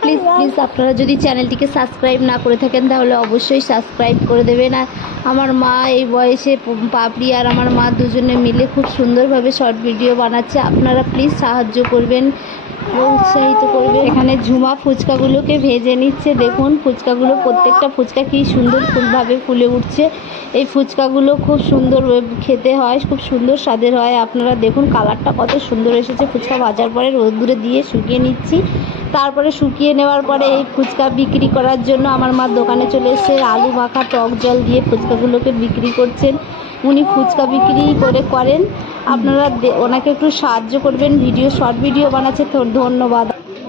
Please please আপনারা যদি চ্যানেলটিকে সাবস্ক্রাইব না করে থাকেন, তাহলে অবশ্যই সাবস্ক্রাইব করে দেবেন। আর আমার মা এই বয়সে পাপড়ি আর আমার মা দুজনে মিলে খুব সুন্দরভাবে শর্ট ভিডিও বানাচ্ছে। আপনারা প্লিজ সাহায্য করবেন। উৎসাহিত করবে। এখানে ঝুমা ফুচকাগুলোকে ভেজে নিচ্ছে। দেখুন, ফুচকাগুলো প্রত্যেকটা ফুচকা কি সুন্দর ফুলভাবে ফুলে উঠছে। এই ফুচকাগুলো খুব সুন্দর খেতে হয়, খুব সুন্দর স্বাদের হয়। আপনারা দেখুন, কালারটা কত সুন্দর এসেছে। ফুচকা ভাজার পরে রোদ্দুরে দিয়ে শুকিয়ে নিচ্ছি। তারপরে শুকিয়ে নেওয়ার পরে এই ফুচকা বিক্রি করার জন্য আমার মা দোকানে চলে এসে আলু মাখা টক জল দিয়ে ফুচকাগুলোকে বিক্রি করছেন। উনি ফুচকা বিক্রি করে করেন। আপনারা ওনাকে একটু সাহায্য করবেন ভিডিও শর্ট ভিডিও বানাচ্ছে ধন্যবাদ।